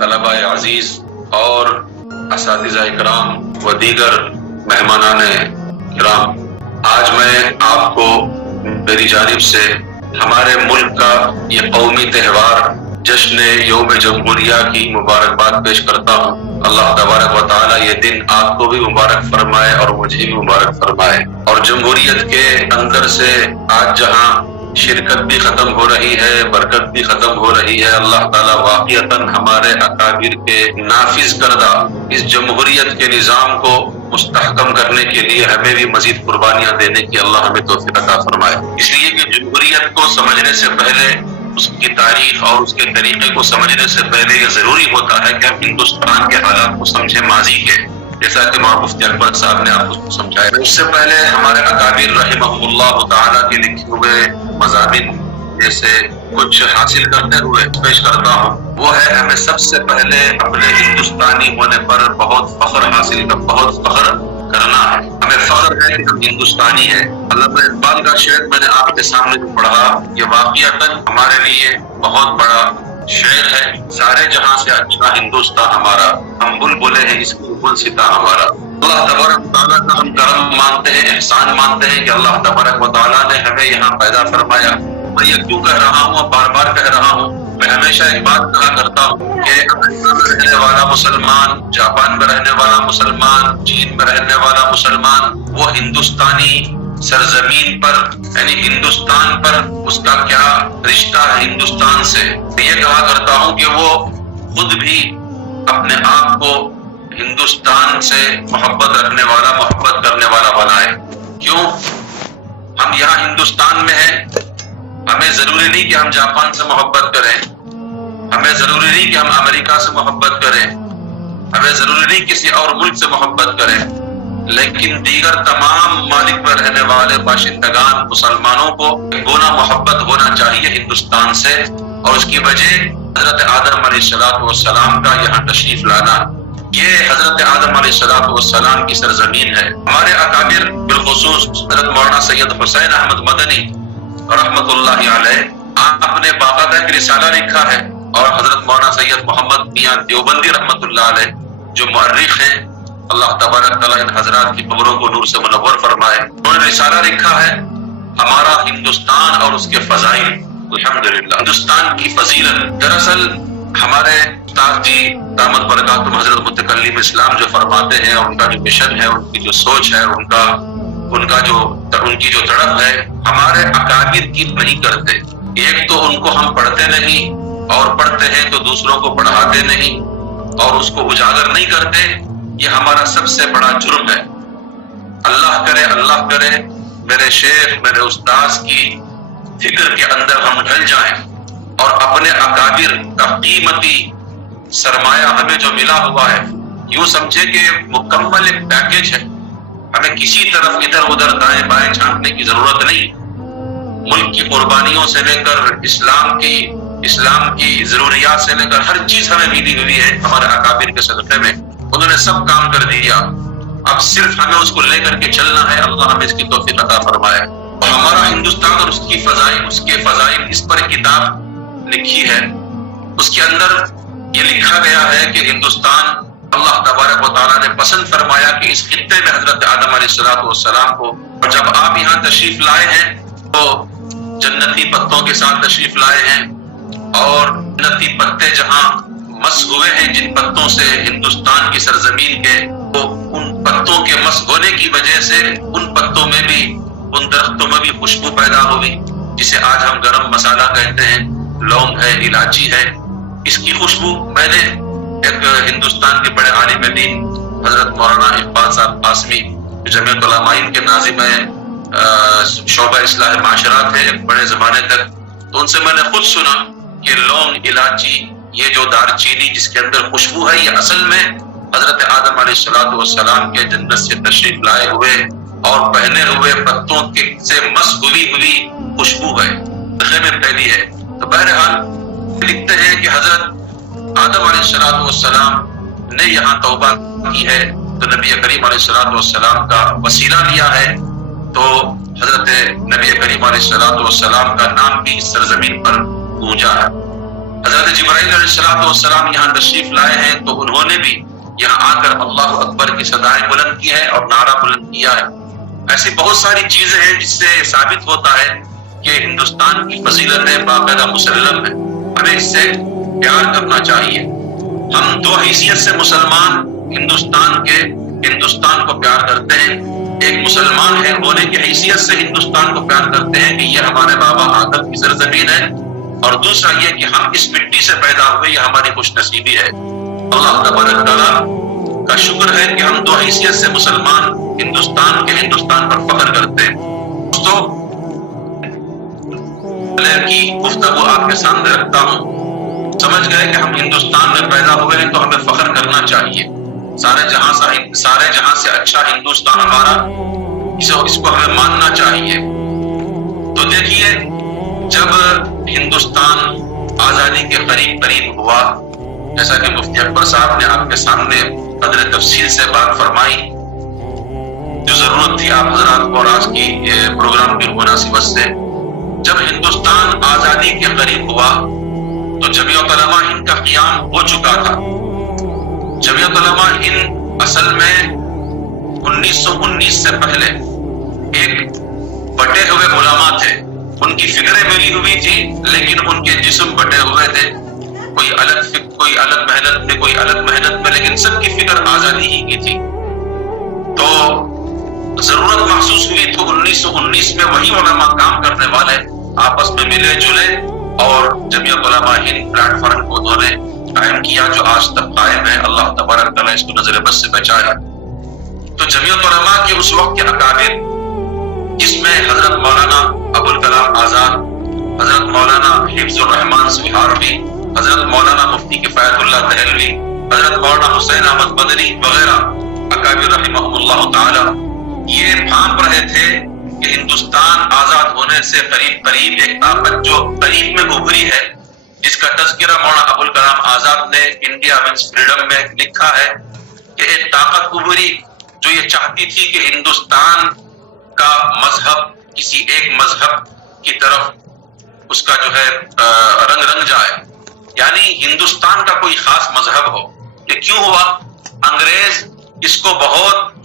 طلبہ عزیز اور اساتذہ کرام و دیگر مہمانان کرام، آج میں آپ کو میری جانب سے ہمارے ملک کا یہ قومی تہوار جشن یوم جمہوریہ کی مبارکباد پیش کرتا ہوں۔ اللہ تبارک و تعالی یہ دن آپ کو بھی مبارک فرمائے اور مجھے بھی مبارک فرمائے۔ اور جمہوریت کے اندر سے آج جہاں شرکت بھی ختم ہو رہی ہے، برکت بھی ختم ہو رہی ہے، اللہ تعالیٰ واقعتاً ہمارے اکابر کے نافذ کردہ اس جمہوریت کے نظام کو مستحکم کرنے کے لیے ہمیں بھی مزید قربانیاں دینے کی اللہ ہمیں توفیق عطا فرمائے۔ اس لیے کہ جمہوریت کو سمجھنے سے پہلے، اس کی تاریخ اور اس کے طریقے کو سمجھنے سے پہلے یہ ضروری ہوتا ہے کہ ہم ہندوستان کے حالات کو سمجھیں، ماضی کے، جیسا کہ مولانا مفتی اکبر صاحب نے آپ کو سمجھایا۔ اس سے پہلے ہمارے اکابر رحمہ اللہ تعالیٰ کے لکھے ہوئے مضامین جیسے کچھ حاصل کرتے ہوئے پیش کرتا ہوں۔ وہ ہے ہمیں سب سے پہلے اپنے ہندوستانی ہونے پر بہت فخر کرنا ہے۔ ہمیں فخر ہے کہ ہم ہندوستانی ہیں۔ علامہ اقبال کا شعر میں نے آپ کے سامنے جو پڑھا، یہ واقعتاً ہمارے لیے بہت بڑا شعر ہے۔ سارے جہاں سے اچھا ہندوستان ہمارا، ہم بلبلے ہیں اس کی گلستاں ہمارا۔ اللہ تبارک و تعالیٰ کا ہم کرم مانتے ہیں، احسان مانتے ہیں کہ اللہ تبارک و تعالیٰ نے ہمیں یہاں پیدا فرمایا۔ میں یہ کیوں کہہ رہا ہوں اور بار بار کہہ رہا ہوں، میں ہمیشہ ایک بات کہا کرتا ہوں کہ امریکہ میں رہنے والا مسلمان، جاپان میں رہنے والا مسلمان، چین میں رہنے والا مسلمان، وہ ہندوستانی سرزمین پر یعنی ہندوستان پر اس کا کیا رشتہ ہے ہندوستان سے۔ یہ کہا کرتا ہوں کہ وہ خود بھی اپنے آپ کو ہندوستان سے محبت رکھنے والا، محبت کرنے والا بنائے۔ کیوں؟ ہم یہاں ہندوستان میں ہیں، ہمیں ضروری نہیں کہ ہم جاپان سے محبت کریں، ہمیں ضروری نہیں کہ ہم امریکہ سے محبت کریں، ہمیں ضروری نہیں کسی اور ملک سے محبت کریں، لیکن دیگر تمام ممالک میں رہنے والے باشندگان مسلمانوں کو گونا محبت ہونا چاہیے ہندوستان سے۔ اور اس کی وجہ حضرت آدم علیہ السلام کا یہاں تشریف لانا، یہ حضرت آدم علیہ السلام کی سرزمین ہے۔ ہمارے اکابر بالخصوص حضرت مولانا سید حسین احمد مدنی رحمت اللہ علیہ، آپ نے باقاعدہ ایک رسالہ لکھا ہے، اور حضرت مولانا سید محمد میاں دیوبندی رحمت اللہ علیہ جو مؤرخ ہیں، اللہ تبارک تعالیٰ ان حضرات کی قبروں کو نور سے منور فرمائے، انہوں نے رسالہ لکھا ہے ہمارا ہندوستان اور اس کے فضائل۔ الحمدللہ ہندوستان کی فضیلت، دراصل ہمارے استاد جی دامت برکاتہم حضرت متکلم اسلام جو فرماتے ہیں، اور ان کا جو مشن ہے، ان کی جو سوچ ہے، ان کی جو تڑپ ہے، ہمارے اکابر کی نہیں کرتے۔ ایک تو ان کو ہم پڑھتے نہیں، اور پڑھتے ہیں تو دوسروں کو پڑھاتے نہیں، اور اس کو اجاگر نہیں کرتے۔ یہ ہمارا سب سے بڑا جرم ہے۔ اللہ کرے میرے شیخ، میرے استاذ کی فکر کے اندر ہم ڈھل جائیں، اور اپنے اکابر کا قیمتی سرمایہ ہمیں جو ملا ہوا ہے، یوں سمجھے کہ مکمل ایک پیکج ہے، ہمیں کسی طرف ادھر ادھر دائیں بائیں جھانکنے کی ضرورت نہیں۔ ملک کی قربانیوں سے لے کر اسلام کی ضروریات سے لے کر ہر چیز ہمیں ملی ہوئی ہے ہمارے اکابر کے صدقے میں، انہوں نے سب کام کر دیا۔ اب صرف ہمیں اس کو لے کر کے چلنا ہے، اللہ ہمیں اس کی توفیق عطا فرمائے۔ اور ہمارا ہندوستان اور اس کے فضائل، اس پر کتاب لکھی ہے، اس کے اندر یہ لکھا گیا ہے کہ ہندوستان اللہ تبارک و تعالیٰ نے پسند فرمایا کہ اس خطے میں حضرت آدم علیہ السلام کو، اور جب آپ یہاں تشریف لائے ہیں تو جنتی پتوں کے ساتھ تشریف لائے ہیں، اور جنتی پتے جہاں مس ہوئے ہیں جن پتوں سے ہندوستان کی سرزمین کے، تو ان پتوں کے مس ہونے کی وجہ سے ان پتوں میں بھی، ان درختوں میں بھی خوشبو پیدا ہوئی، جسے آج ہم گرم مسالہ کہتے ہیں، لونگ ہے، الائچی ہے۔ اس کی خوشبو میں نے ایک ہندوستان کے بڑے عالم دین حضرت مولانا اقبال صاحب قاسمی جمعیت علماء کے ناظم شعبہ اصلاح معاشرات ہے ایک بڑے زمانے تک، تو ان سے میں نے خود سنا کہ لونگ، الائچی، یہ جو دار چینی جس کے اندر خوشبو ہے، یہ اصل میں حضرت آدم علیہ السلام کے جنت سے تشریف لائے ہوئے اور پہنے ہوئے پتوں سے مس ہوئی خوشبو ہے، میں پھیلی ہے۔ تو بہرحال لکھتے ہیں کہ حضرت آدم علیہ السلام نے یہاں توبہ کی ہے، تو نبی کریم علیہ السلام کا وسیلہ لیا ہے، تو حضرت نبی کریم علیہ السلام کا نام بھی اس سرزمین پر گونجا ہے۔ حضرت جبرائیل علیہ السلام یہاں تشریف لائے ہیں تو انہوں نے بھی یہاں آ کر اللہ اکبر کی صدائیں بلند کی ہے اور نعرہ بلند کیا ہے۔ ایسی بہت ساری چیزیں ہیں جس سے ثابت ہوتا ہے کہ ہندوستان کی فضیلتیں باقاعدہ مسلم ہے، ہمیں اس سے پیار کرنا چاہیے۔ ہم دو حیثیت سے مسلمان ہندوستان کو پیار کرتے ہیں، ایک مسلمان ہے ہونے کی حیثیت سے ہندوستان کو پیار کرتے ہیں کہ یہ ہمارے بابا آدم کی سرزمین ہے، اور دوسرا یہ کہ ہم اس مٹی سے پیدا ہوئے، یہ ہماری خوش نصیبی ہے۔ اللہ تبارک تعالیٰ کا شکر ہے کہ ہم دو حیثیت سے مسلمان ہندوستان پر فخر کرتے ہیں۔ دوستو، کی گفتگو آپ کے سامنے رکھتا ہوں، سمجھ گئے کہ ہم ہندوستان میں پیدا ہوئے ہیں تو ہمیں فخر کرنا چاہیے۔ سارے جہاں سے اچھا ہندوستان ہمارا، اس کو ہمیں ماننا چاہیے۔ تو دیکھیے، جب ہندوستان آزادی کے قریب ہوا، جیسا کہ مفتی اکبر صاحب نے آپ کے سامنے قدر تفصیل سے بات فرمائی، جو ضرورت تھی آپ حضرات کو اور آج کی پروگرام کی مناسبت سے، جب ہندوستان آزادی کے قریب ہوا تو جمعیت علماء ہند کا قیام ہو چکا تھا۔ جمعیت علماء ہند اصل میں 1919 سے پہلے ایک بٹے ہوئے علماء تھے، ان کی فکریں ملی ہوئی تھی لیکن ان کے جسم بٹے ہوئے تھے، کوئی الگ محنت میں، لیکن سب کی فکر آزادی ہی کی تھی۔ تو ضرورت محسوس ہوئی تو 1919 میں وہی علماء کام کرنے والے آپس میں ملے جلے اور جمعیت علماء ہند پلیٹ فارم کو انہوں نے قائم کیا، جو آج تک قائم ہے۔ اللہ تبارک تعالیٰ اس کو نظر بد سے بچایا۔ تو جمعیت علماء کے اس وقت کے اکابر، جس میں حضرت مولانا ابوالکلام آزاد، حضرت مولانا حفظ الرحمان سہاروی، حضرت مولانا مفتی کفایت اللہ دہلوی، حضرت مولانا حسین احمد مدنی وغیرہ اکابر رحمہم اللہ تعالی، یہ بھانپ رہے تھے کہ ہندوستان آزاد ہونے سے قریب ایک طاقت جو قریب میں ابھری ہے، جس کا تذکرہ مولانا ابوالکلام آزاد نے انڈیا ونس فریڈم میں لکھا ہے کہ ایک طاقت ابھری جو یہ چاہتی تھی کہ ہندوستان کا مذہب کسی ایک مذہب کی طرف اس کا جو ہے رنگ جائے، یعنی ہندوستان کا کوئی خاص مذہب ہو۔ یہ کیوں ہوا؟ انگریز اس کو بہت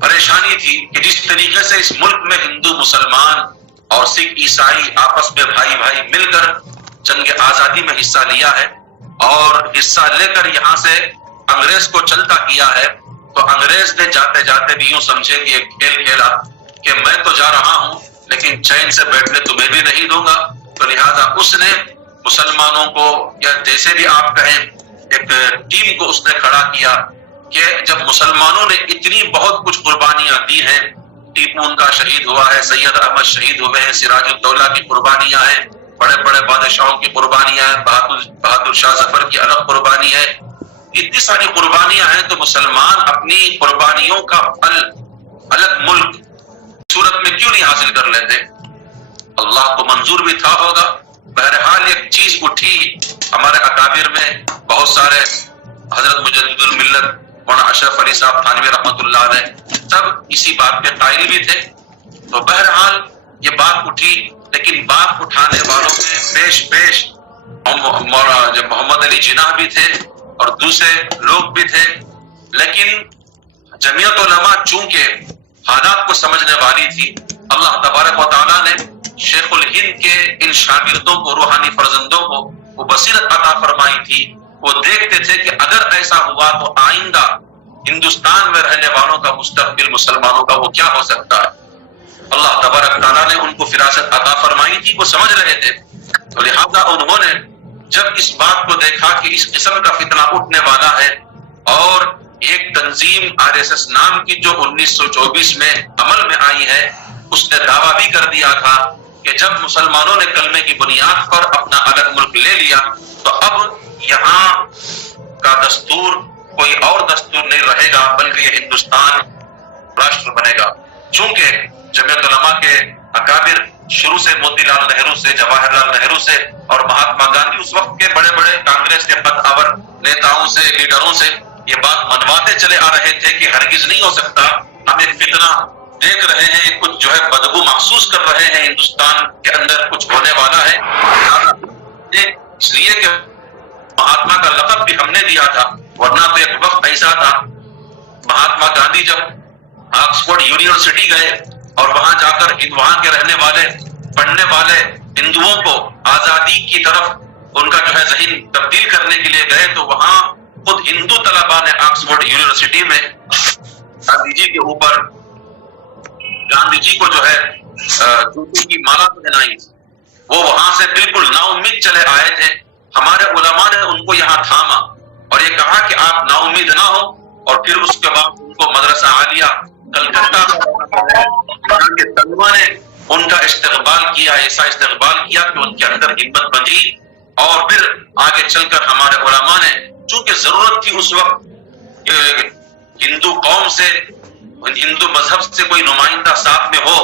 پریشانی تھی کہ جس طریقے سے اس ملک میں ہندو مسلمان اور سکھ عیسائی آپس میں بھائی مل کر جنگ آزادی میں حصہ لیا ہے اور حصہ لے کر یہاں سے انگریز کو چلتا کیا ہے، تو انگریز نے جاتے جاتے بھی یوں سمجھے کہ ایک کھیل کھیلا کہ میں تو جا رہا ہوں لیکن چین سے بیٹھنے تمہیں بھی نہیں دوں گا، تو لہذا اس نے مسلمانوں کو، یا جیسے بھی آپ کہیں، ایک ٹیم کو اس نے کھڑا کیا کہ جب مسلمانوں نے اتنی بہت کچھ قربانیاں دی ہیں، ٹیپو ان کا شہید ہوا ہے، سید احمد شہید ہوئے ہیں، سراج الدولہ کی قربانیاں ہیں، بڑے بڑے بادشاہوں کی قربانیاں ہیں، بہادر شاہ ظفر کی الگ قربانی ہے، اتنی ساری قربانیاں ہیں، تو مسلمان اپنی قربانیوں کا پھل الگ ملک صورت میں کیوں نہیں حاصل کر لیتے؟ اللہ کو منظور بھی تھا ہوگا۔ بہرحال ایک چیز اٹھی ہمارے اکابر میں، بہت سارے حضرت مجدد الملت مولانا اشرف علی صاحب تھانوی رحمۃ اللہ علیہ سب اسی بات کے قائل بھی تھے۔ تو بہرحال یہ بات اٹھی، لیکن بات اٹھانے والوں میں پیش مولانا جب محمد علی جناح بھی تھے اور دوسرے لوگ بھی تھے، لیکن جمعیت علماء چونکہ حالات کو سمجھنے والی تھی، اللہ تبارک و تعالیٰ نے شیخ الہند کے ان شاگردوں کو، روحانی فرزندوں کو وہ بصیرت عطا فرمائی تھی۔ وہ دیکھتے تھے کہ اگر ایسا ہوا تو آئندہ ہندوستان میں رہنے والوں کا مستقبل مسلمانوں کا وہ کیا ہو سکتا ہے۔ اللہ تبارک تعالیٰ نے ان کو فراست عطا فرمائی تھی، وہ سمجھ رہے تھے، تو لہذا انہوں نے جب اس بات کو دیکھا کہ اس قسم کا فتنہ اٹھنے والا ہے، اور ایک تنظیم RSS نام کی جو 1924 میں عمل میں آئی ہے، اس نے دعویٰ بھی کر دیا تھا کہ جب مسلمانوں نے کلمے کی بنیاد پر اپنا الگ ملک لے لیا تو اب یہاں کا دستور کوئی اور دستور نہیں رہے گا، بلکہ یہ ہندوستان راشٹر بنے گا۔ چونکہ جمعیت علماء کے اکابر شروع سے موتی لال نہرو سے، جواہر لال نہرو سے اور مہاتما گاندھی، اس وقت کے بڑے بڑے کانگریس کے قدآور نیتاؤں سے، لیڈروں سے یہ بات منواتے چلے آ رہے تھے کہ ہرگز نہیں ہو سکتا، ہم ایک فتنہ دیکھ رہے ہیں، کچھ جو ہے بدبو محسوس کر رہے ہیں، ہندوستان کے اندر کچھ ہونے والا ہے، نے اس لیے کہ مہاتما کا لقب بھی ہم نے دیا تھا، ورنہ تو ایک وقت ایسا تھا مہاتما گاندھی جب آکسفورڈ یونیورسٹی گئے اور وہاں جا کر وہاں کے رہنے والے پڑھنے والے ہندوؤں کو آزادی کی طرف ان کا جو ہے ذہن تبدیل کرنے کے لیے گئے، تو وہاں خود ہندو طلباء نے آکسفورڈ یونیورسٹی میں گاندھی جی کے اوپر گاندھی جی کو جو ہے جوتی کی مالا پہنائی۔ وہ وہاں سے بالکل نا امید چلے آئے تھے، ہمارے علماء نے ان کو یہاں تھاما اور یہ کہا کہ آپ نا امید نہ ہو، اور پھر اس کے بعد ان کو مدرسہ عالیہ کلکتہ کے طلباء نے ان کا استقبال کیا، ایسا استقبال کیا کہ ان کے اندر ہمت بندھی، اور پھر آگے چل کر ہمارے علماء نے، چونکہ ضرورت تھی اس وقت ہندو قوم سے، ہندو مذہب سے کوئی نمائندہ ساتھ میں ہو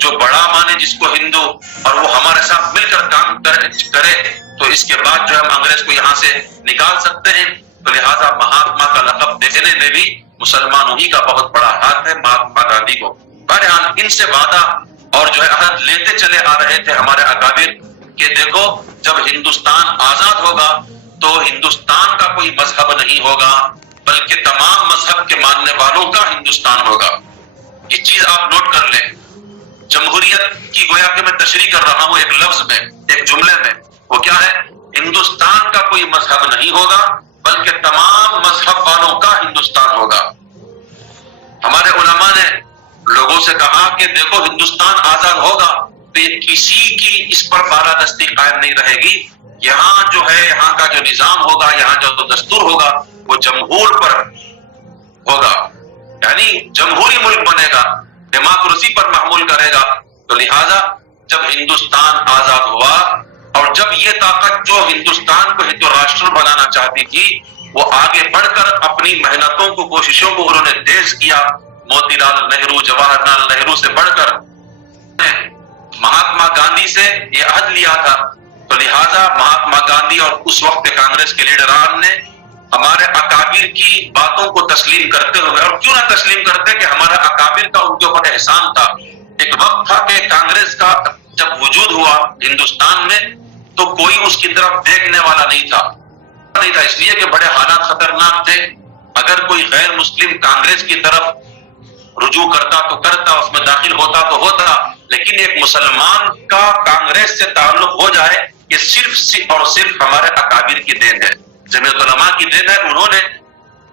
جو بڑا مانے جس کو ہندو، اور وہ ہمارے ساتھ مل کر کام کرے، تو اس کے بعد جو ہم انگریز کو یہاں سے نکال سکتے ہیں۔ تو لہٰذا مہاتما کا لقب دینے میں بھی مسلمانوں ہی کا بہت بڑا ہاتھ ہے، مہاتما گاندھی کو۔ بہرحال ان سے وعدہ اور جو ہے عہد لیتے چلے آ رہے تھے ہمارے اکابر کہ دیکھو جب ہندوستان آزاد ہوگا تو ہندوستان کا کوئی مذہب نہیں ہوگا بلکہ تمام مذہب کے ماننے والوں کا ہندوستان ہوگا۔ یہ چیز آپ نوٹ کر لیں، جمہوریت کی گویا کہ میں تشریح کر رہا ہوں ایک لفظ میں، ایک جملے میں، وہ کیا ہے؟ ہندوستان کا کوئی مذہب نہیں ہوگا بلکہ تمام مذہب والوں کا ہندوستان ہوگا۔ ہمارے علماء نے لوگوں سے کہا کہ دیکھو ہندوستان آزاد ہوگا تو یہ کسی کی اس پر بالادستی قائم نہیں رہے گی، یہاں جو ہے یہاں کا جو نظام ہوگا، یہاں جو دستور ہوگا وہ جمہور پر ہوگا، یعنی جمہوری ملک بنے گا، ڈیموکریسی پر معمول کرے گا۔ تو لہٰذا جب ہندوستان آزاد ہوا اور جب یہ طاقت جو ہندوستان کو ہندو راشٹر بنانا چاہتی تھی وہ آگے بڑھ کر اپنی محنتوں کو، کوششوں کو انہوں نے تیز کیا، موتی لال نہرو، جواہر لال نہرو سے بڑھ کر مہاتما گاندھی سے یہ عہد لیا تھا۔ تو لہٰذا مہاتما گاندھی اور اس وقت کے کانگریس کے لیڈران نے ہمارے اکابر کی باتوں کو تسلیم کرتے ہوئے، اور کیوں نہ تسلیم کرتے کہ ہمارا اکابر کا ان کے اوپر احسان تھا۔ ایک وقت تھا کہ کانگریس کا جب وجود ہوا ہندوستان میں تو کوئی اس کی طرف دیکھنے والا نہیں تھا، اس لیے کہ بڑے حالات خطرناک تھے۔ اگر کوئی غیر مسلم کانگریس کی طرف رجوع کرتا تو کرتا، اس میں داخل ہوتا تو ہوتا، لیکن ایک مسلمان کا کانگریس سے تعلق ہو جائے یہ صرف اور صرف ہمارے اکابر کی دین ہے، جمعیت علماء کی دین ہے۔ انہوں نے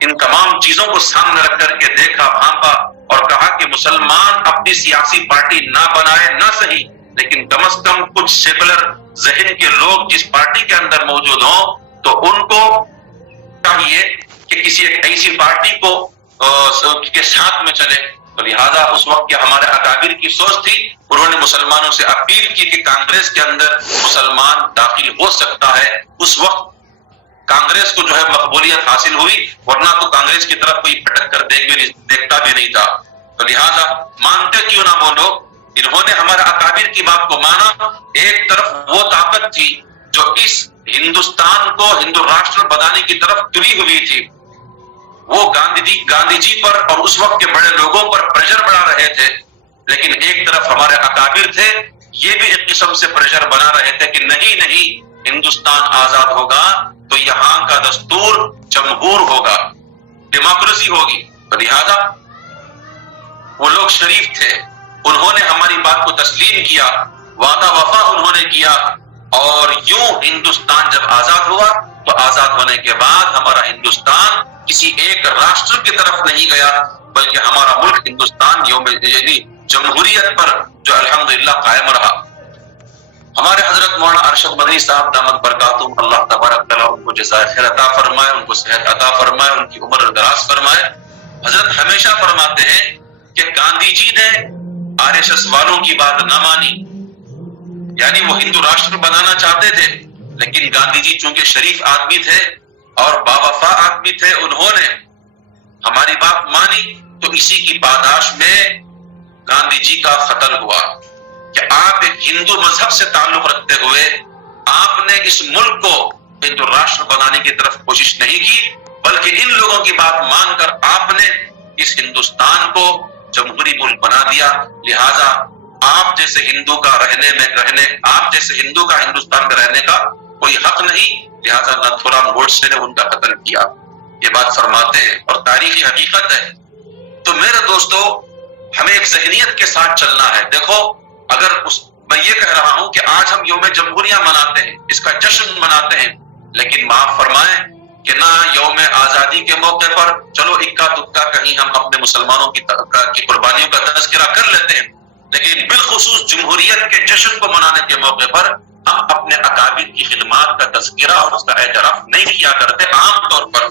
ان تمام چیزوں کو سامنے رکھ کر کے دیکھا، بھانپا اور کہا کہ مسلمان اپنی سیاسی پارٹی نہ بنائے نہ صحیح، لیکن کم از کم کچھ سیکولر ذہن کے لوگ جس پارٹی کے اندر موجود ہوں تو ان کو چاہیے کہ کسی ایک ایسی پارٹی کو کے ساتھ میں چلے۔ تو لہٰذا اس وقت کے ہمارے اکابر کی سوچ تھی، انہوں نے مسلمانوں سے اپیل کی کہ کانگریس کے اندر مسلمان داخل ہو سکتا ہے۔ اس وقت کانگریس کو جو ہے مقبولیت حاصل ہوئی، ورنہ تو کانگریس کی طرف کوئی پھٹک کر دیکھتا بھی نہیں تھا۔ تو لہٰذا مانتے کیوں نہ وہ لوگ، انہوں نے ہمارے اکابر کی بات کو مانا۔ ایک طرف وہ طاقت تھی جو اس ہندوستان کو ہندو راشٹر بنانے کی طرف تلی ہوئی تھی، وہ گاندھی جی پر اور اس وقت کے بڑے لوگوں پر پریشر بڑھا رہے تھے، لیکن ایک طرف ہمارے اکابر تھے یہ بھی ایک قسم سے پریشر بنا رہے تھے کہ نہیں ہندوستان آزاد ہوگا تو یہاں کا دستور جمہور ہوگا، ڈیموکریسی ہوگی۔ تو لہذا وہ لوگ شریف تھے، انہوں نے ہماری بات کو تسلیم کیا، وعدہ وفا انہوں نے کیا، اور یوں ہندوستان جب آزاد ہوا تو آزاد ہونے کے بعد ہمارا ہندوستان کسی ایک راشٹر کی طرف نہیں گیا بلکہ ہمارا ملک ہندوستان یعنی جمہوریت پر جو الحمدللہ قائم رہا۔ ہمارے حضرت مولانا ارشد مدنی صاحب دامت برکاتہم اللہ تبارک تعالیٰ ان کو جزائے خیر عطا فرمائے، ان کو صحت عطا فرمائے، ان کی عمر دراز فرمائے۔ حضرت ہمیشہ فرماتے ہیں کہ گاندھی جی نے RSS والوں کی بات نہ مانی، یعنی وہ ہندو راشٹر بنانا چاہتے تھے لیکن گاندھی جی چونکہ شریف آدمی تھے اور باوفا آدمی تھے، انہوں نے ہماری بات مانی، تو اسی کی پاداش میں گاندھی جی کا قتل ہوا کہ آپ ایک ہندو مذہب سے تعلق رکھتے ہوئے آپ نے اس ملک کو ہندو راشٹر بنانے کی طرف کوشش نہیں کی، بلکہ ان لوگوں کی بات مان کر آپ نے اس ہندوستان کو جمہوری ملک بنا دیا۔ لہذا آپ جیسے ہندو کا ہندوستان میں رہنے کا کوئی حق نہیں، لہٰذا ناتھورام گوڈسے نے ان کا قتل کیا. یہ بات فرماتے ہیں اور تاریخی حقیقت ہے. تو میرے دوستو، ہمیں ایک ذہنیت کے ساتھ چلنا ہے. دیکھو، اگر میں یہ کہہ رہا ہوں کہ آج ہم یوم جمہوریہ مناتے ہیں، اس کا جشن مناتے ہیں، لیکن معاف فرمائیں کہ نہ یوم آزادی کے موقع پر چلو اکا دکا کہیں ہم اپنے مسلمانوں کی قربانیوں کا تذکرہ کر لیتے ہیں، لیکن بالخصوص جمہوریت کے جشن کو منانے کے موقع پر ہم اپنے اکابر کی خدمات کا تذکرہ اور اس کا اعتراف نہیں کیا کرتے. عام طور پر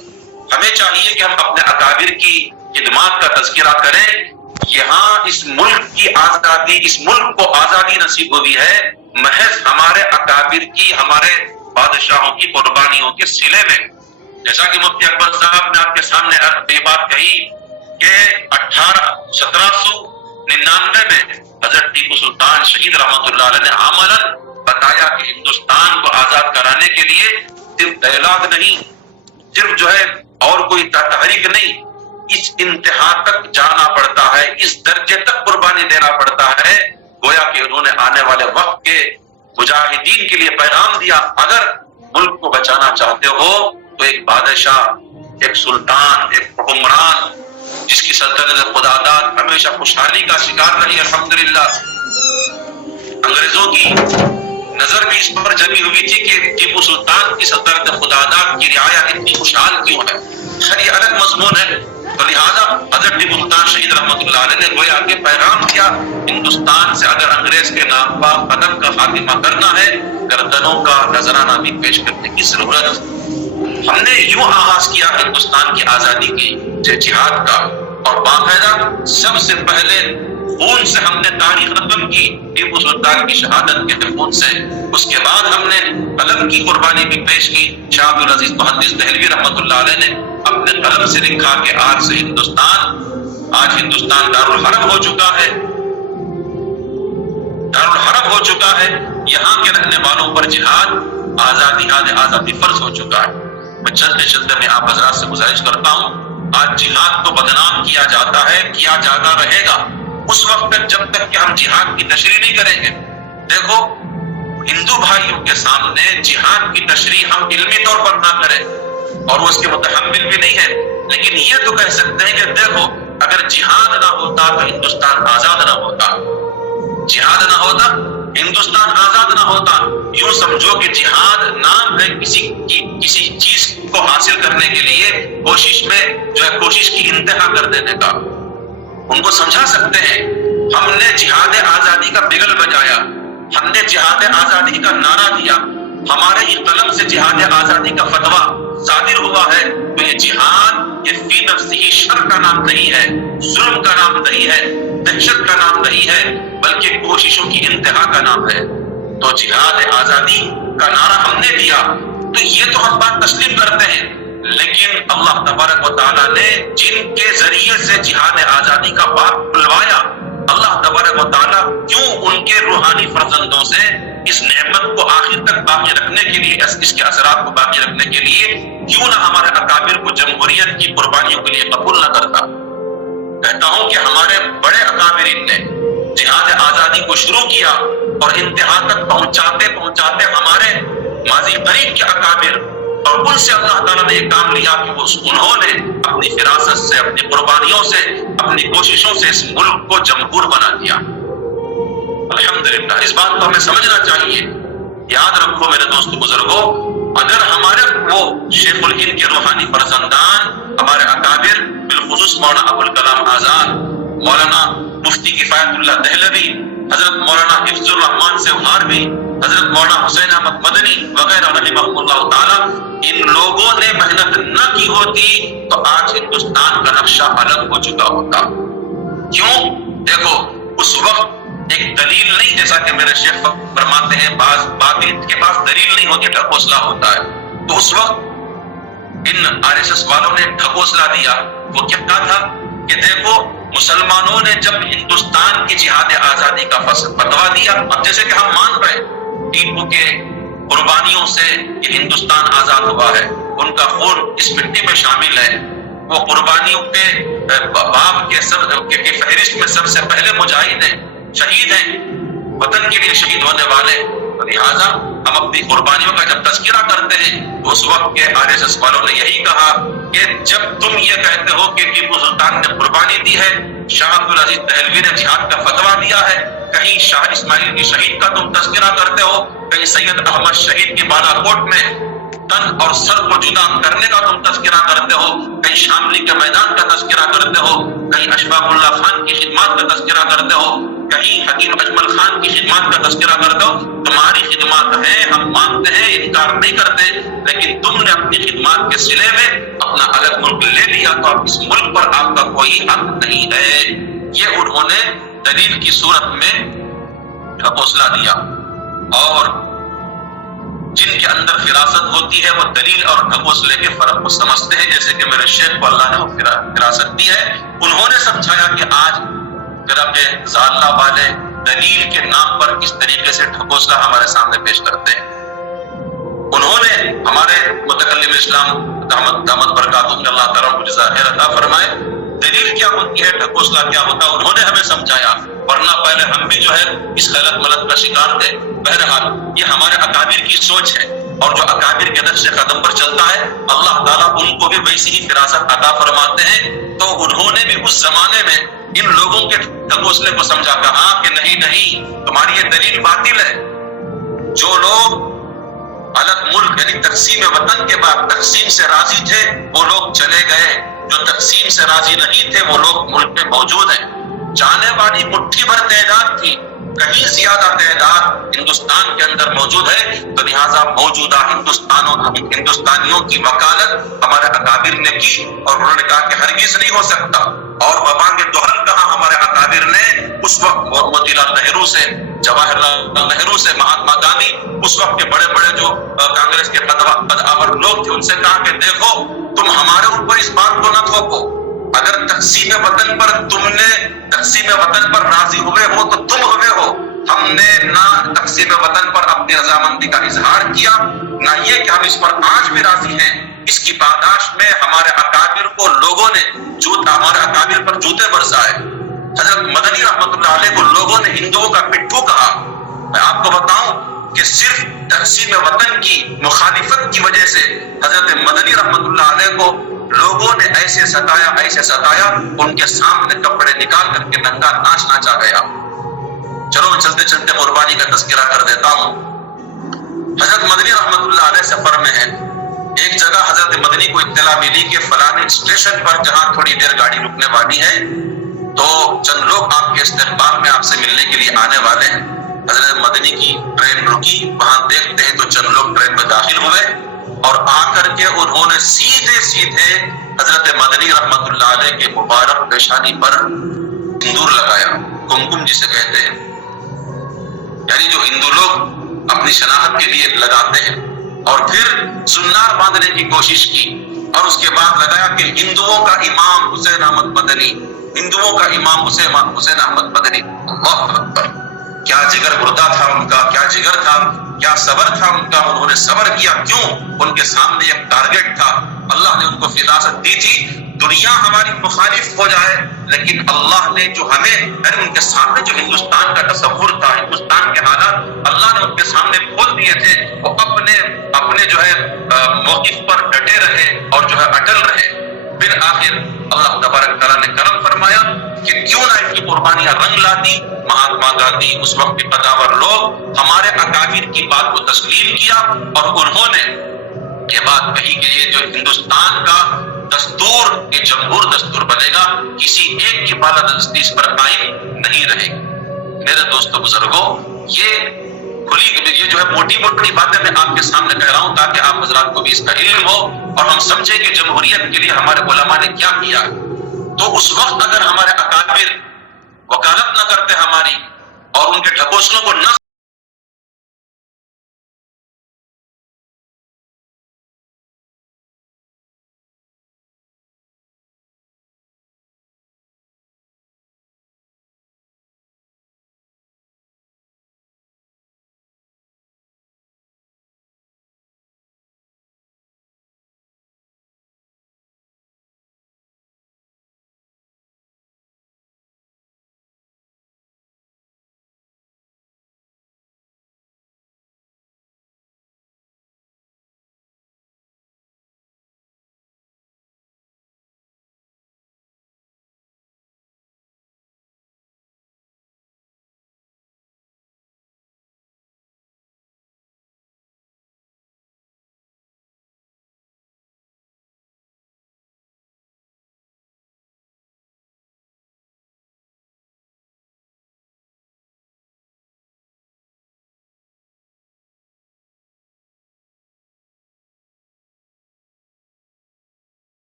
ہمیں چاہیے کہ ہم اپنے اکابر کی خدمات کا تذکرہ کریں. یہاں اس ملک کی آزادی، اس ملک کو آزادی نصیب ہوئی ہے محض ہمارے اکابر کی، ہمارے بادشاہوں کی قربانیوں کے صلے میں. جیسا کہ مفتی اکبر صاحب نے آپ کے سامنے یہ بات کہی کہ 1799 میں حضرت ٹیپو سلطان شہید رحمۃ اللہ علیہ نے عملاً بتایا کہ ہندوستان کو آزاد کرانے کے لیے صرف ڈائلاگ نہیں، صرف جو ہے اور کوئی تحریک نہیں، اس انتہا تک جانا پڑتا ہے، اس درجے تک قربانی دینا پڑتا ہے. گویا کہ انہوں نے آنے والے وقت کے مجاہدین کے لیے پیغام دیا، اگر ملک کو بچانا چاہتے ہو تو ایک بادشاہ، ایک سلطان، ایک حکمران جس کی سلطنت خداداد ہمیشہ خوشحالی کا شکار رہی الحمدللہ. انگریزوں کی نظر بھی اس پر جمی ہوئی تھی کہ ٹیپو سلطان کی سلطنت خداداد کی رعایا اتنی خوشحال کیوں ہے. خیر یہ الگ مضمون ہے. تو لہٰذا حضرت ٹیپو سلطان شہید رحمۃ اللہ علیہ نے گویا کہ پیغام دیا، ہندوستان سے اگر انگریز کے ناپاک قدم کا خاتمہ کرنا ہے، گردنوں کا نذرانہ بھی پیش کرنے کی ضرورت. ہم نے یوں آغاز کیا ہندوستان کی آزادی کی جہاد کا، اور باقاعدہ سب سے پہلے خون سے ہم نے تاریخ رقم کی، ٹیپو سلطان کی شہادت کے خون سے. اس کے بعد ہم نے قلم کی قربانی بھی پیش کی. شاہ عبدالعزیز محدث دہلوی رحمۃ اللہ علیہ نے اپنے قلم سے لکھا کہ آج سے ہندوستان دارالحرب ہو چکا ہے، دارالحرب ہو چکا ہے. یہاں کے رہنے والوں پر جہاد، آزادی فرض ہو چکا ہے. میں چلتے میں آپ حضرات سے گزارش کرتا ہوں، آج جہاد کو بدنام کیا جاتا ہے، کیا جاتا رہے گا اس وقت تک جب تک کہ ہم جہاد کی تشریح نہیں کریں گے. دیکھو، ہندو بھائیوں کے سامنے جہاد کی تشریح ہم علمی طور پر نہ کریں اور وہ اس کے متحمل بھی نہیں ہے، لیکن یہ تو کہہ سکتے ہیں کہ دیکھو اگر جہاد نہ ہوتا تو ہندوستان آزاد نہ ہوتا، جہاد نہ ہوتا ہندوستان آزاد نہ ہوتا. یوں سمجھو کہ جہاد نام ہے کسی چیز کو حاصل کرنے کے لیے کوشش میں جو ہے کوشش کی انتہا کر دینے کا. ان کو سمجھا سکتے ہیں. ہم نے جہاد آزادی کا بگل بجایا، ہم نے جہاد آزادی کا نعرہ دیا، ہمارے ہی قلم سے جہاد آزادی کا فتویٰ صادر ہوا ہے. تو یہ جہاد یہ فی نفسہ شر کا نام نہیں ہے، ظلم کا نام نہیں ہے، دہشت کا نام نہیں ہے، بلکہ کوششوں کی انتہا کا نام ہے. تو جہاد آزادی کا نعرہ ہم نے دیا، تو یہ تو ہم بات تسلیم کرتے ہیں. لیکن اللہ تبارک و تعالیٰ نے جن کے ذریعے سے جہاد آزادی کا باب کھلوایا، اللہ تبارک و تعالیٰ کیوں ان کے روحانی فرزندوں سے اس نعمت کو آخر تک باقی رکھنے کے لیے، اس کے اثرات کو باقی رکھنے کے لیے کیوں نہ ہمارے اکابر کو جمہوریت کی قربانیوں کے لیے قبول نہ کرتا. کہتا ہوں کہ ہمارے بڑے اکابرین نے جہاد آزادی کو شروع کیا اور انتہا تک پہنچاتے ہمارے ماضی قریب کے اکابر، اور ان سے اللہ تعالیٰ نے یہ کام لیا کہ انہوں نے اپنی فراست سے، اپنی قربانیوں سے، اپنی کوششوں سے اس ملک کو جمہور بنا دیا. الحمدللہ. اس بات کو ہمیں سمجھنا چاہیے. یاد رکھو میرے دوست بزرگوں، اگر ہمارے وہ شیخ الہند کے روحانی فرزندان، ہمارے اکابر بالخصوص مولانا ابوالکلام آزاد، مولانا مفتی کفایت اللہ دہلوی، حضرت مولانا حفظ الرحمان سیوہاروی، حضرت مولانا حسین احمد مدنی وغیرہ رحمہ اللہ تعالیٰ، ان لوگوں نے محنت نہ کی ہوتی تو آج ہندوستان کا نقشہ الگ ہو چکا ہوتا. کیوں؟ دیکھو، اس وقت ایک دلیل نہیں، جیسا کہ میرے شیخ فرماتے ہیں بعض باطل کے پاس دلیل نہیں ہوتی، ڈھکوسلا ہوتا ہے. تو اس وقت ان RSS والوں نے ڈھکوسلا دیا. وہ کیا تھا کہ دیکھو، مسلمانوں نے جب ہندوستان کی جہاد آزادی کا فتویٰ دیا، اب جیسے کہ ہم مان رہے ٹیپو کے قربانیوں سے یہ ہندوستان آزاد ہوا ہے، ان کا خون اس مٹی میں شامل ہے، وہ قربانیوں کے باب کے فہرست میں سب سے پہلے مجاہد ہیں، شہید ہیں، وطن کے لیے شہید ہونے والے لہٰذا ہم اپنی قربانیوں کا جب تذکرہ کرتے ہیں تو اس وقت کے RSS والوں نے یہی کہا کہ جب تم یہ کہتے ہو کہ ٹیپو سلطان نے قربانی دی ہے، شاہ عبدالعزیز دہلوی نے جہاد کا فتویٰ دیا ہے، کہیں شاہ اسماعیل کی شہید کا تم تذکرہ کرتے ہو، کہیں سید احمد شہید کی بالا کوٹ میں تن اور سر کو جدا کرنے کا تم تذکرہ کرتے ہو، کہیں شاملی کے میدان کا تذکرہ کرتے ہو، کہیں اشفاق اللہ خان کی خدمات کا تذکرہ کرتے ہو، کہیں حکیم اجمل خان کی خدمات کا تذکرہ کرتے ہو۔ تمہاری خدمات ہیں، ہم مانتے ہیں، انکار نہیں کرتے، لیکن تم نے اپنی خدمات کے صلے میں اپنا الگ ملک لے لیا تو اب اس ملک پر آپ کا کوئی حق نہیں ہے۔ یہ انہوں نے دلیل کی صورت میں ڈھکوسلا دیا، اور جن کے اندر فراست ہوتی ہے وہ دلیل اور ڈھکوسلے کے فرق کو سمجھتے ہیں، جیسے کہ میرے شیخ کو اللہ نے وہ فراست دی ہے۔ انہوں نے سمجھایا کہ آج فرق ضالہ والے دلیل کے نام پر اس طریقے سے ڈھکوسلا ہمارے سامنے پیش کرتے ہیں۔ انہوں نے ہمارے متکلم اسلام دامت برکاتہم کہ اللہ تعالیٰ کو جزائے خیر عطا فرمائے، دلیل کیا ہوتی ہے، ڈھکوسلا کیا ہوتا ہے، انہوں نے ہمیں سمجھایا، ورنہ پہلے ہم بھی جو ہے اس غلط ملت کا شکار تھے۔ بہرحال یہ ہمارے اکابر کی سوچ ہے، اور جو اکابر کے نقش قدم پر چلتا ہے اللہ تعالیٰ ان کو بھی ویسی ہی فراست عطا فرماتے ہیں۔ تو انہوں نے بھی اس زمانے میں ان لوگوں کے ڈھکوسلے کو سمجھا، کہا کہ نہیں تمہاری یہ دلیل باطل ہے۔ جو لوگ الگ ملک یعنی تقسیم وطن کے بعد تقسیم سے راضی تھے وہ لوگ چلے گئے، جو تقسیم سے راضی نہیں تھے وہ لوگ ملک میں موجود ہیں۔ جانے والی مٹھی بھر تعداد تھی، کہیں زیادہ تعداد ہندوستان کے اندر موجود ہے، تو لہٰذا موجودہ ہندوستانیوں کی وکالت ہمارے اکابر نے کی، اور انہوں نے کہا کہ ہرگز نہیں ہو سکتا۔ اور ببانگ دوہل کہا ہمارے اکابر نے اس وقت موتی لال نہرو سے، جواہر لال نہرو سے، مہاتما گاندھی، اس وقت کے بڑے بڑے جو کانگریس کے قدآور لوگ تھے، ان سے کہا کہ دیکھو تم ہمارے اوپر اس بات کو نہ تھوپو، اگر تقسیم وطن پر تم نے تقسیم وطن پر راضی ہوئے ہو تو تم ہوئے ہو، ہم نے نہ تقسیم وطن پر اپنی رضامندی کا اظہار کیا، نہ یہ کہ ہم اس پر آج بھی راضی ہیں۔ اس کی پاداش میں ہمارے اکابر کو لوگوں نے ہمارے اکابر پر جوتے برسائے۔ حضرت مدنی رحمت اللہ علیہ کو لوگوں نے ہندوؤں کا پٹھو کہا۔ میں آپ کو بتاؤں کہ صرف تقسیم وطن کی مخالفت کی وجہ سے حضرت مدنی رحمت اللہ علیہ کو لوگوں نے ایسے ستایا ان کے سامنے کپڑے نکال کر کے ننگا ناچ ناچا گیا۔ چلو میں چلتے چلتے قربانی کا تذکرہ کر دیتا ہوں۔ حضرت مدنی رحمت اللہ علیہ سفر میں ہے، ایک جگہ حضرت مدنی کو اطلاع ملی کہ فلانے اسٹیشن پر جہاں تھوڑی دیر گاڑی رکنے والی ہے تو چند لوگ آپ کے استقبال میں آپ سے ملنے کے لیے آنے والے ہیں۔ حضرت مدنی کی ٹرین رکی، وہاں دیکھتے ہیں تو چند لوگ ٹرین میں داخل ہوئے، اور آ کر کے انہوں نے سیدھے حضرت مدنی رحمت اللہ علیہ کے مبارک پیشانی پر سندور لگایا، کمکم جسے کہتے ہیں، یعنی جو ہندو لوگ اپنی شناخت کے لیے لگاتے ہیں، اور پھر سنار باندھنے کی کوشش کی، اور اس کے بعد لگایا کہ ہندوؤں کا امام حسین احمد مدنی، ہندوؤں کا امام حسین احمد مدنی۔ اللہ اکبر! کیا جگر گردہ تھا ان کا، کیا جگر تھا، کیا صبر تھا ان کا، انہوں نے صبر کیا، کیوں؟ ان کے سامنے ایک ٹارگٹ تھا، اللہ نے ان کو فراست دی تھی، دنیا ہماری مخالف ہو جائے لیکن اللہ نے جو ہمیں یعنی ان کے سامنے جو ہندوستان کا تصور تھا، ہندوستان کے حالات اللہ نے ان کے سامنے کھول دیے تھے، وہ اپنے جو ہے موقف پر ڈٹے رہے اور جو ہے اٹل رہے۔ پھر آخر اللہ تبارک تعالیٰ نے کرم فرمایا کہ کیوں نہ ان کی قربانیاں رنگ لاتی۔ مہاتما گاندھی، اس وقت کے قداور لوگ ہمارے اکابر کی بات کو تسلیم کیا، اور انہوں نے یہ بات کہی کہ یہ جو ہندوستان کا دستور یہ جمہور دستور بنے گا، کسی ایک کی بالادستی اس پر قائم نہیں رہے گی۔ میرے دوستو بزرگوں، یہ جو ہے موٹی باتیں میں آپ کے سامنے کہہ رہا ہوں تاکہ آپ حضرات کو بھی اس کا علم ہو اور ہم سمجھیں کہ جمہوریت کے لیے ہمارے علماء نے کیا کیا۔ تو اس وقت اگر ہمارے اکابر وکالت نہ کرتے ہماری اور ان کے ڈھکوسلوں کو نہ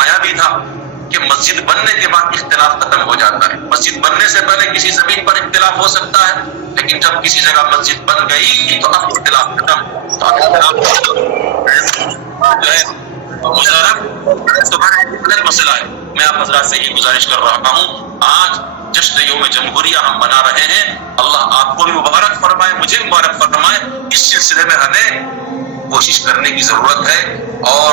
فرمایا بھی تھا کہ مسجد بننے کے بعد اختلاف ختم ہو جاتا ہے. مسجد بننے سے پہلے کسی زمین پر اختلاف ہو سکتا ہے، لیکن جب کسی جگہ مسجد بن گئی تو اب اختلاف ختم. مسئلہ ہے. میں آپ حضرات سے یہ گزارش کر رہا ہوں، آج جشن یوم جمہوریہ ہم منا رہے ہیں. اللہ آپ کو بھی مبارک فرمائے، مجھے مبارک فرمائے. اس سلسلے میں ہمیں کوشش کرنے کی ضرورت ہے، اور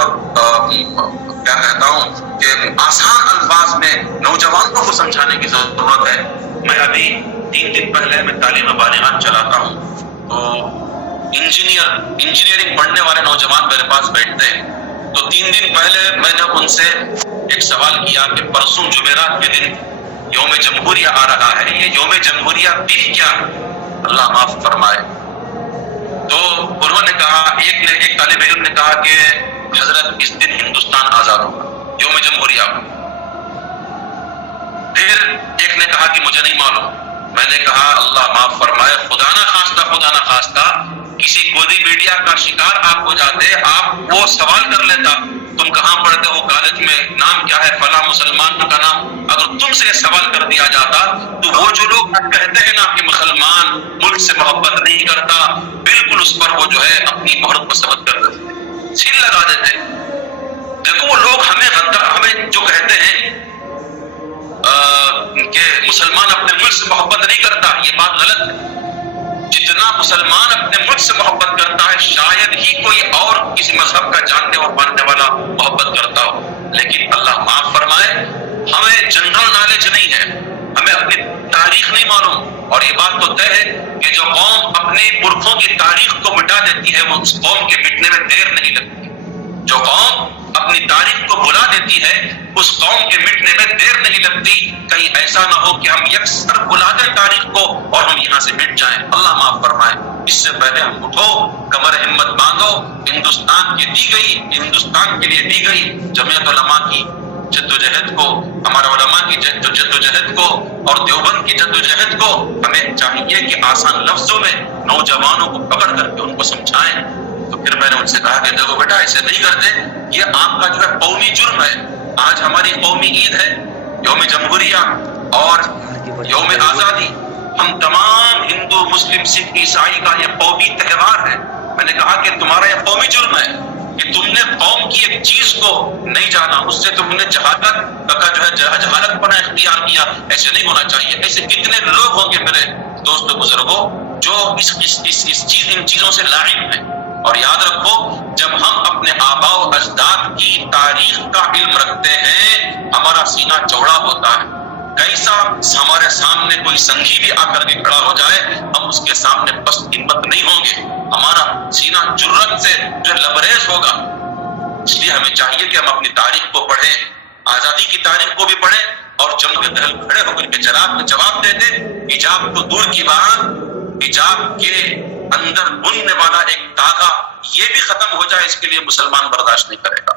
کیا کہتا ہوں کہ آسان الفاظ میں نوجوانوں کو سمجھانے کی ضرورت ہے. میں ابھی 3 دن پہلے میں تعلیم بالغان چلاتا ہوں، تو انجینئرنگ پڑھنے والے نوجوان میرے پاس بیٹھتے ہیں. تو 3 دن پہلے میں نے ان سے ایک سوال کیا کہ پرسوں جمعرات کے دن یوم جمہوریہ آ رہا ہے، یہ یوم جمہوریہ دن کیا ہے؟ اللہ معاف فرمائے. تو انہوں نے کہا، ایک طالب علم نے کہا کہ حضرت اس دن ہندوستان آزاد ہوگا، یوم جمہوریہ. پھر ایک نے کہا کہ مجھے نہیں معلوم. میں نے کہا اللہ معاف فرمائے، خدا نہ خواستہ کسی گودی میڈیا کا شکار آپ ہو جاتے، آپ وہ سوال کر لیتا تم کہاں پڑھتے ہو، کالج میں نام کیا ہے، فلاں مسلمان کا نام. اگر تم سے یہ سوال کر دیا جاتا تو وہ جو لوگ کہتے ہیں نا کہ مسلمان ملک سے محبت نہیں کرتا، بالکل اس پر وہ جو ہے اپنی مہر مستبد کر دیتے، سیل لگا دیتے. دیکھو وہ لوگ ہمیں جو کہتے ہیں کہ مسلمان اپنے ملک سے محبت نہیں کرتا، یہ بات غلط ہے. جتنا مسلمان اپنے ملک سے محبت کرتا ہے شاید ہی کوئی اور کسی مذہب کا جاننے اور ماننے والا محبت کرتا ہو. لیکن اللہ معاف فرمائے، ہمیں جنرل نالج نہیں ہے، ہمیں اپنی تاریخ نہیں معلوم. اور یہ بات تو طے ہے کہ جو قوم اپنے پرکھوں کی تاریخ کو مٹا دیتی ہے وہ اس قوم کے مٹنے میں دیر نہیں لگتی. جو قوم اپنی تاریخ کو بھلا دیتی ہے اس قوم کے مٹنے میں دیر نہیں لگتی. کہیں ایسا نہ ہو کہ ہم یکسر بھلا دیں تاریخ کو اور ہم یہاں سے مٹ جائیں. اللہ معاف فرمائے. اس سے پہلے ہم اٹھو، کمر ہمت باندھو. ہندوستان کے لیے دی گئی جمعیت علماء کی جدوجہد کو، ہمارے علماء کی جدوجہد کو اور دیوبند کی جدوجہد کو ہمیں چاہیے کہ آسان لفظوں میں نوجوانوں کو پکڑ کر کے ان کو سمجھائیں. تو پھر میں نے ان سے کہا کہ دیکھو بیٹا ایسے نہیں کرتے، یہ آپ کا جو ہے قومی جرم ہے. آج ہماری قومی عید ہے یوم جمہوریہ اور یوم آزادی. ہم تمام ہندو مسلم سکھ عیسائی کا یہ قومی تہوار ہے. میں نے کہا کہ تمہارا یہ قومی جرم ہے کہ تم نے قوم کی ایک چیز کو نہیں جانا، اس سے تم نے جہالت کا جو ہے جہالت پنا اختیار کیا. ایسے نہیں ہونا چاہیے. ایسے کتنے لوگ ہوں گے میرے دوستوں بزرگوں جو ان چیزوں سے لاعب ہیں. اور یاد رکھو، جب ہم اپنے آباء و اجداد کی تاریخ کا علم رکھتے ہیں ہمارا سینہ چوڑا ہوتا ہے. کیسا ہمارے سامنے کوئی سنگھی بھی آ کر کے کھڑا ہو جائے ہم اس کے سامنے پست ہمت نہیں ہوں گے. ہمارا سینہ جرأت سے جو لبریز ہوگا. اس لیے ہمیں چاہیے کہ ہم اپنی تاریخ کو پڑھیں، آزادی کی تاریخ کو بھی پڑھیں اور جنگ کے دہل کھڑے ہو کر کے جواب دے دیں. حجاب تو دور کی بات، حجاب کے اندر بننے والا ایک داغا یہ بھی ختم ہو جائے، اس کے لیے مسلمان برداشت نہیں کرے گا.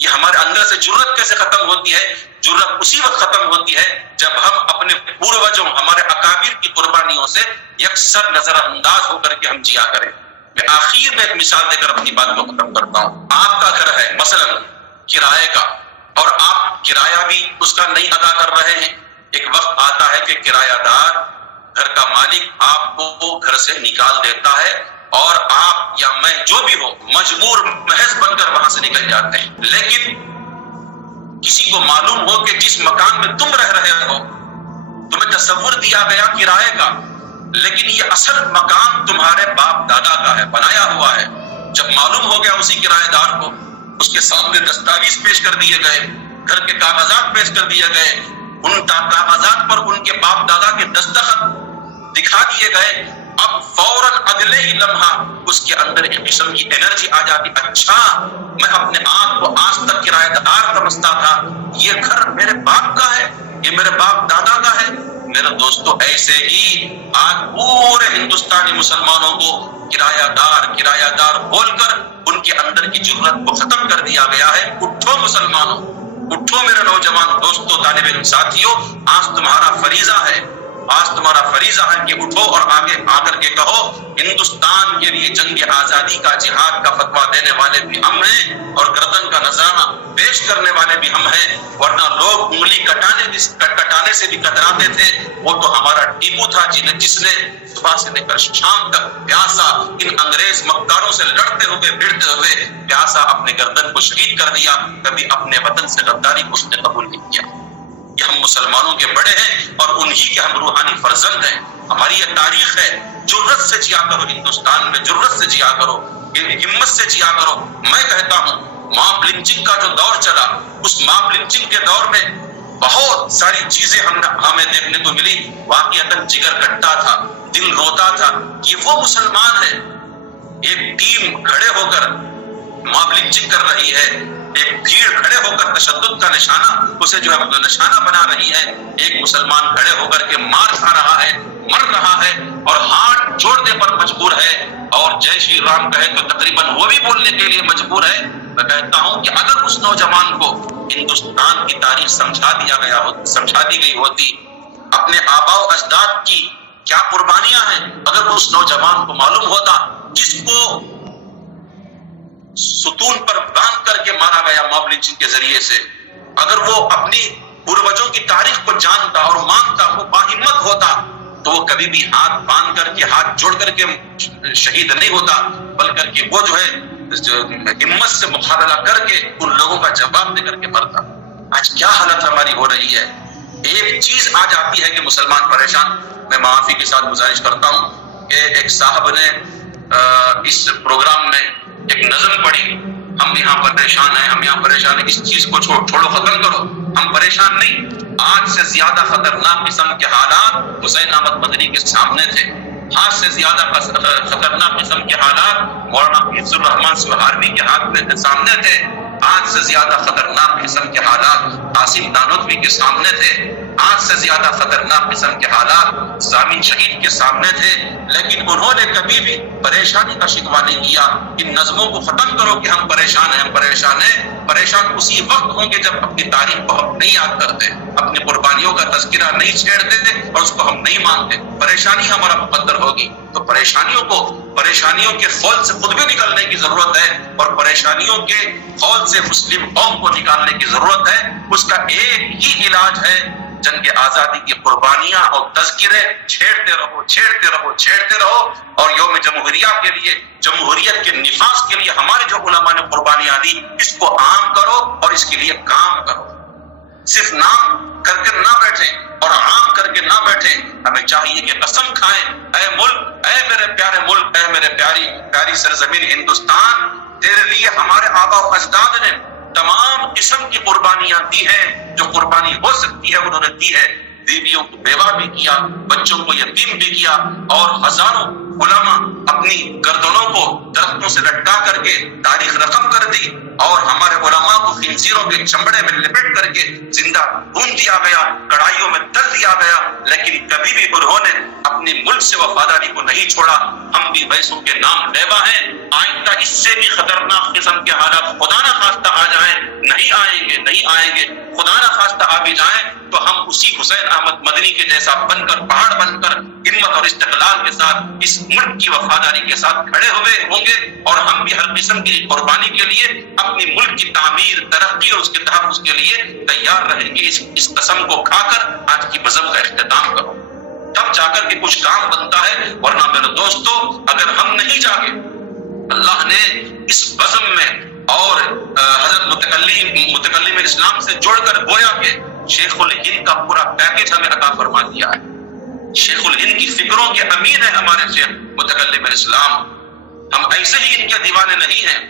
یہ ہمارے اندر سے جرأت کیسے ختم ہوتی ہے؟ جرأت اسی وقت ختم ہوتی ہے جب ہم اپنے پوروجوں، ہمارے اکابر کی قربانیوں سے یکسر نظر انداز ہو کر کے ہم جیا کریں. میں آخر میں ایک مثال دے کر اپنی بات کو ختم کرتا ہوں. آپ کا گھر ہے مثلا کرائے کا، اور آپ کرایہ بھی اس کا نہیں ادا کر رہے ہیں. ایک وقت آتا ہے کہ کرایہ دار، گھر کا مالک آپ کو گھر سے نکال دیتا ہے اور آپ یا میں جو بھی ہو مجبور محض بن کر وہاں سے نکل جاتے ہیں. لیکن کسی کو معلوم ہو کہ جس مکان میں تم رہ رہے ہو تمہیں تصور دیا گیا کرائے کا، لیکن یہ اصل مکان تمہارے باپ دادا کا ہے، بنایا ہوا ہے. جب معلوم ہو گیا اسی کرایہ دار کو، اس کے سامنے دستاویز پیش کر دیے گئے، گھر کے کاغذات پیش کر دیے گئے، ان کاغذات پر ان کے باپ دادا کے دستخط دکھا دیے گئے. اب فوراً اگلے ہی لمحہ اس کے اندر ایک قسم کی انرجی آ جاتی، اچھا میں اپنے آپ کو آج تک کرایہ دار سمجھتا تھا، یہ گھر میرے باپ کا ہے، یہ میرے باپ دادا کا ہے. میرے دوستو ایسے ہی آج پورے ہندوستانی مسلمانوں کو کرایہ دار بول کر ان کے اندر کی جرأت کو ختم کر دیا گیا ہے. اٹھو مسلمانوں، اٹھو میرے نوجوان دوستوں، طالب علم ساتھیوں، آج تمہارا فریضہ ہے آج تمہارا فریضہ ہے کہ اٹھو اور آگے آ کر کے کہو ہندوستان کے لیے جنگ آزادی کا جہاد کا فتویٰ دینے والے بھی ہم ہیں اور گردن کا نذرانہ پیش کرنے والے بھی ہم ہیں، ورنہ لوگ انگلی کٹانے سے بھی کتراتے تھے، وہ تو ہمارا ٹیپو تھا جس نے صبح سے لے کر شام تک پیاسا ان انگریز مکاروں سے لڑتے ہوئے بھیڑتے ہوئے پیاسا اپنے گردن کو شہید کر دیا، کبھی اپنے وطن سے غداری کو اس نے قبول نہیں کیا۔ کہ ہم مسلمانوں کے بڑے ہیں اور انہی کے ہم روحانی فرزند ہیں، ہماری یہ تاریخ ہے۔ جرأت سے جیا کرو ہندوستان میں، جرأت سے جیا کرو، ہمت سے جیا کرو۔ میں کہتا ہوں ماب لنچنگ کا جو دور چلا، اس ماب لنچنگ کے دور میں بہت ساری چیزیں ہمیں دیکھنے کو ملی، واقعتاً جگر کٹتا تھا، دل روتا تھا۔ یہ وہ مسلمان ہے، ایک ٹیم کھڑے ہو کر ماب لنچنگ کر رہی ہے، ایک بھیڑ کھڑے ہو کر تشدد کا نشانہ اسے جو ہے نشانہ بنا رہی ہے، ایک مسلمان کھڑے ہو کر کے مار کھا رہا ہے، مر رہا ہے اور ہاتھ چھوڑنے پر مجبور ہے، اور جے شری رام کہے تو تقریباً وہ بھی بولنے کے لیے مجبور ہے۔ میں کہتا ہوں کہ اگر اس نوجوان کو ہندوستان کی تاریخ سمجھا دی گئی ہوتی، اپنے آباء و اجداد کی کیا قربانیاں ہیں، اگر اس نوجوان کو معلوم ہوتا جس کو ستون پر باندھ کر کے مارا گیا ماب لنچنگ کے ذریعے سے، اگر وہ اپنی پروجوں کی تاریخ کو جانتا اور مانتا، وہ باہمت ہوتا، تو وہ کبھی بھی ہاتھ باندھ کر کے، ہاتھ جوڑ کر کے شہید نہیں ہوتا، بلکہ وہ جو ہے ہمت سے مقابلہ کر کے ان لوگوں کا جواب دے کر کے مرتا۔ آج کیا حالت ہماری ہو رہی ہے؟ ایک چیز آ جاتی ہے کہ مسلمان پریشان۔ میں معافی کے ساتھ گزارش کرتا ہوں کہ ایک صاحب نے اس پروگرام میں ایک نظم پڑھی، ہم یہاں پریشان ہیں، ہم یہاں پریشان ہیں، اس چیز کو چھوڑو، ختم کرو، ہم پریشان نہیں۔ آج سے زیادہ خطرناک قسم کے حالات حسین احمد مدنی کے سامنے تھے، آج سے زیادہ خطرناک قسم کے حالات مولانا حفیظ الرحمان سہاروی کے ہاتھ میں سامنے تھے، آج سے زیادہ خطرناک قسم کے حالات عاصم نانوتوی کے سامنے تھے، آج سے زیادہ خطرناک قسم کے حالات ضامن شہید کے سامنے تھے، لیکن انہوں نے کبھی بھی پریشانی کا شکوہ نہیں کیا۔ ان نظموں کو ختم کرو کہ ہم پریشان ہیں، ہم پریشان ہیں۔ پریشان اسی وقت ہوں گے جب اپنی تاریخ کو ہم نہیں یاد کرتے، اپنی قربانیوں کا تذکرہ نہیں چھیڑتے اور اس کو ہم نہیں مانتے، پریشانی ہمارا مقدر ہوگی۔ تو پریشانیوں کے خول سے خود بھی نکلنے کی ضرورت ہے، اور پریشانیوں کے خول سے مسلم قوم کو نکالنے کی ضرورت ہے۔ اس کا ایک ہی علاج ہے، جنگ آزادی کی قربانیاں اور تذکرے چھیڑتے رہو، اور یوم جمہوریہ کے لیے، جمہوریت کے نفاذ کے لیے ہمارے جو علماء نے قربانیاں دی، اس کو عام کرو اور اس کے لیے کام کرو۔ صرف نام کر کے نہ بیٹھیں اور عام کر کے نہ بیٹھیں، ہمیں چاہیے کہ قسم کھائیں، اے ملک، اے میرے پیارے ملک، اے میرے پیاری سرزمین ہندوستان، تیرے لیے ہمارے آباء و اجداد نے تمام قسم کی قربانیاں دی ہیں، جو قربانی ہو سکتی ہے انہوں نے دی ہے۔ بیویوں کو بیوہ بھی کیا، بچوں کو یتیم بھی کیا، اور ہزاروں علماء اپنی گردنوں کو درختوں سے لٹکا کر کے تاریخ رقم کر دی، اور ہمارے علماء کو خنزیروں کے چمڑے میں لپٹ کر کے زندہ بھون دیا گیا، کڑائیوں میں تل دیا گیا، لیکن کبھی بھی انہوں نے اپنی ملک سے وفاداری کو نہیں چھوڑا۔ ہم بھی ویسوں کے نام لیوا ہیں، آئندہ اس سے بھی خطرناک قسم کے حالات خدا نہ خواستہ آ جائیں، نہیں آئیں گے، خدا نہ خواستہ آ بھی جائیں تو ہم اسی حسین احمد مدنی کے جیسا بن کر، پہاڑ بن کر، ہمت اور استقلال کے ساتھ اس ملک کی وفاداری کے ساتھ کھڑے ہوئے ہوں گے، اور ہم بھی ہر قسم کی قربانی کے لیے، اپنی ملک کی تعمیر، ترقی اور اس کے تحفظ کے لیے تیار رہیں گے۔ اس قسم کو کھا کر آج کی بزم کا اختتام کرو، تب جا کر کے کچھ کام بنتا ہے، ورنہ میرے دوستو اگر ہم نہیں جاگے، اللہ نے اس بزم میں اور حضرت متکلم اسلام سے جوڑ کر گویا کہ شیخ الہند کا پورا پیکج ہمیں عطا فرما دیا ہے۔ شیخ الہند کی فکروں کے امین ہے ہمارے شیخ متکلم اسلام۔ ہم ایسے ہی ان کے دیوانے نہیں ہیں،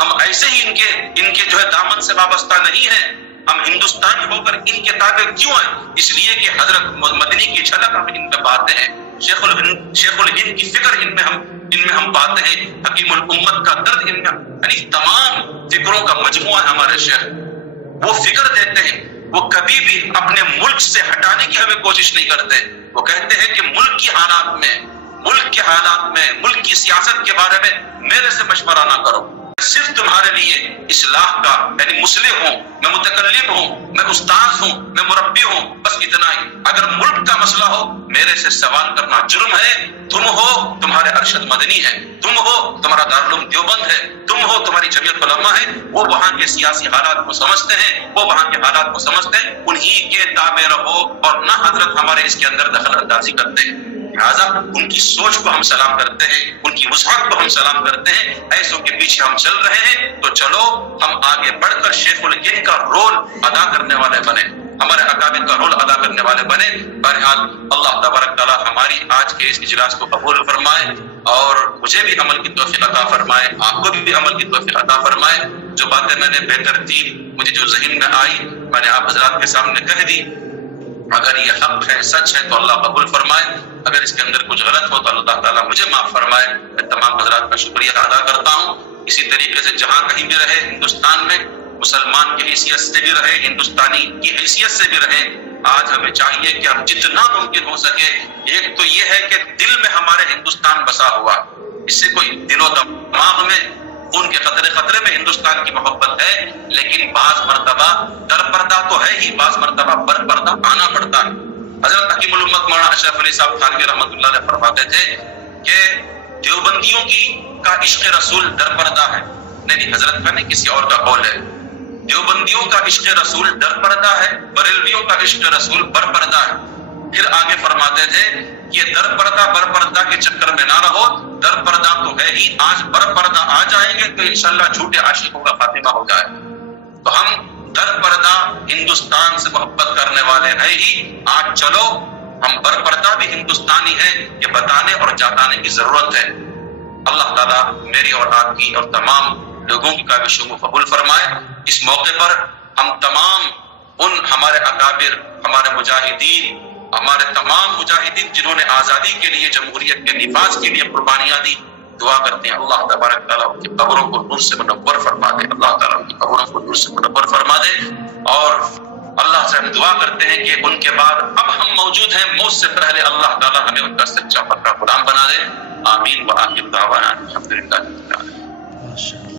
ہم ایسے ہی ان کے جو ہے دامن سے وابستہ نہیں ہیں، ہم ہندوستانی ہو کر ان کے تابع کیوں ہیں؟ اس لیے کہ حضرت مدنی کی جھلک ہم ان میں پاتے ہیں، شیخ الہند کی فکر ان میں ہم پاتے ہیں، حکیم الامت کا درد ان میں، یعنی تمام فکروں کا مجموعہ ہمارے شیخ۔ وہ فکر دیتے ہیں، وہ کبھی بھی اپنے ملک سے ہٹانے کی ہمیں کوشش نہیں کرتے۔ وہ کہتے ہیں کہ ملک کے حالات میں، ملک کی سیاست کے بارے میں میرے سے مشورہ نہ کرو، صرف تمہارے لیے اصلاح کا یعنی مصلح ہوں، میں متکلم ہوں، میں استاذ ہوں، میں مربی ہوں، بس اتنا ہی۔ اگر ملک کا مسئلہ ہو میرے سے سوال کرنا جرم ہے۔ تم ہو تمہارے ارشد مدنی ہے، تم ہو تمہارا دارالعلوم دیوبند ہے، تم ہو تمہاری جمعیت علماء ہے، وہ وہاں کے سیاسی حالات کو سمجھتے ہیں، وہ وہاں کے حالات کو سمجھتے ہیں، انہی کے تابع رہو اور نہ حضرت ہمارے اس کے اندر دخل اندازی کرتے ہیں۔ لہٰذا ان کی سوچ کو ہم سلام کرتے ہیں، ان کی وسعت کو ہم سلام کرتے ہیں۔ ایسوں کے پیچھے ہم چل رہے ہیں تو چلو ہم آگے بڑھ کر شیخ الہند کا رول ادا کرنے والے بنے، ہمارے اکابر کا رول ادا کرنے والے بنے۔ بہرحال اللہ تبارک تعالیٰ ہماری آج کے اس اجلاس کو قبول فرمائے اور مجھے بھی عمل کی توفیق عطا فرمائے، آپ کو بھی عمل کی توفیق عطا فرمائے۔ جو باتیں میں نے بے ترتیب مجھے جو ذہن میں آئی میں نے آپ حضرات کے سامنے کہہ دی۔ اگر یہ حق ہے، سچ ہے تو اللہ قبول فرمائے، اگر اس کے اندر کچھ غلط ہو تو اللہ تعالیٰ مجھے معاف فرمائے۔ میں تمام حضرات کا شکریہ ادا کرتا ہوں۔ اسی طریقے سے جہاں کہیں بھی رہے ہندوستان میں، مسلمان کی حیثیت سے بھی رہے، ہندوستانی کی حیثیت سے بھی رہے، آج ہمیں چاہیے کہ ہم جتنا ممکن ہو سکے، ایک تو یہ ہے کہ دل میں ہمارے ہندوستان بسا ہوا، اس سے کوئی دل و دماغ میں خون کے قطرے میں ہندوستان کی محبت ہے، لیکن بعض مرتبہ در پردہ تو ہے ہی، بعض مرتبہ بر پردہ آنا پڑتا ہے۔ حضرت حکیم الامت مولانا اشرف علی صاحب تھانوی رحمۃ اللہ علیہ فرماتے تھے کہ دیوبندیوں کا عشق رسول در پردہ ہے، نہیں حضرت کا نہیں کسی اور کا قول ہے، دیوبندیوں کا عشق رسول در پردہ ہے، بریلویوں کا عشق رسول بر پردہ ہے۔ پھر آگے فرماتے تھے یہ در پردہ بر پردہ کے چکر میں نہ رہو، در پردہ تو ہے ہی، آج بر پردہ آ جائیں گے تو انشاءاللہ جھوٹے عاشقوں کا خاتمہ ہو جائے۔ تو ہم در پردہ ہندوستان سے محبت کرنے والے ہیں ہی، آج چلو ہم بر پردہ بھی ہندوستانی ہیں، یہ بتانے اور جتانے کی ضرورت ہے۔ اللہ تعالیٰ میری اور آپ کی اور تمام لوگوں کی کاوشوں کو قبول فرمائے۔ اس موقع پر ہم تمام ان ہمارے اکابر، ہمارے مجاہدین، ہمارے تمام مجاہدین جنہوں نے آزادی کے لیے، جمہوریت کے نفاذ کے لیے قربانیاں دی، دعا کرتے ہیں اللہ تبارک تعالیٰ ان کی قبروں کو نور سے منور فرما دے، اللہ تعالیٰ ان کی قبروں کو نور سے منور فرما دے، اور اللہ سے ہم دعا کرتے ہیں کہ ان کے بعد اب ہم موجود ہیں، موت سے پہلے اللہ تعالیٰ ہمیں ان کا سچا پکا غلام بنا دے۔ آمین وآخر دعوانا الحمدللہ۔